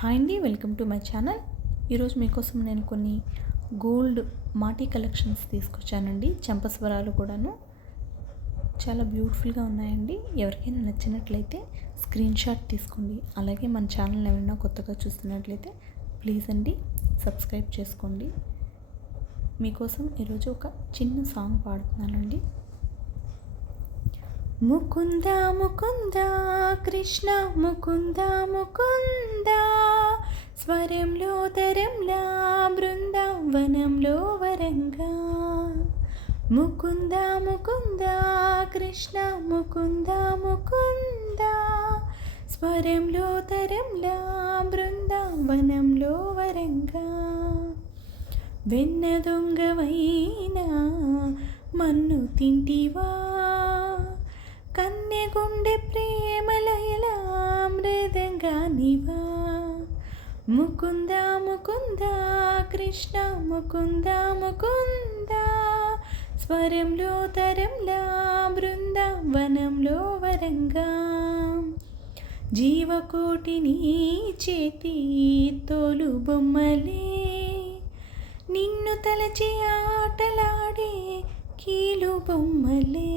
Hi అండి, welcome to my channel. ఈరోజు మీకోసం నేను కొన్ని గోల్డ్ మాటీ కలెక్షన్స్ తీసుకొచ్చానండి. చంపస్వరాలు కూడాను చాలా బ్యూటిఫుల్గా ఉన్నాయండి. ఎవరికైనా నచ్చినట్లయితే స్క్రీన్ షాట్ తీసుకోండి. అలాగే మన ఛానల్ ఎవరైనా కొత్తగా చూస్తున్నట్లయితే ప్లీజ్ అండి సబ్స్క్రైబ్ చేసుకోండి. మీకోసం ఈరోజు ఒక చిన్న సాంగ్ పాడుతున్నానండి. ముకుంద ముకుంద కృష్ణ ముకుంద ముకుంద, స్వరంలో తరంలా బృందావనంలో వరంగా. ముకుంద ముకుంద కృష్ణ ముకుంద ముకుంద, స్వరంలో తరంలా బృందావనంలో వరంగా. వెన్న దొంగవైనా మన్ను తింటివా, కన్నెగుండె ప్రేమలయలా మృదంగానివా. ముకుంద ముకుంద కృష్ణ ముకుంద ముకుంద, స్వరంలో తరంలా బృందావనంలో వరంగా. జీవకోటిని చేతి తోలు బొమ్మలే, నిన్ను తలచి ఆటలాడే కీలు బొమ్మలే.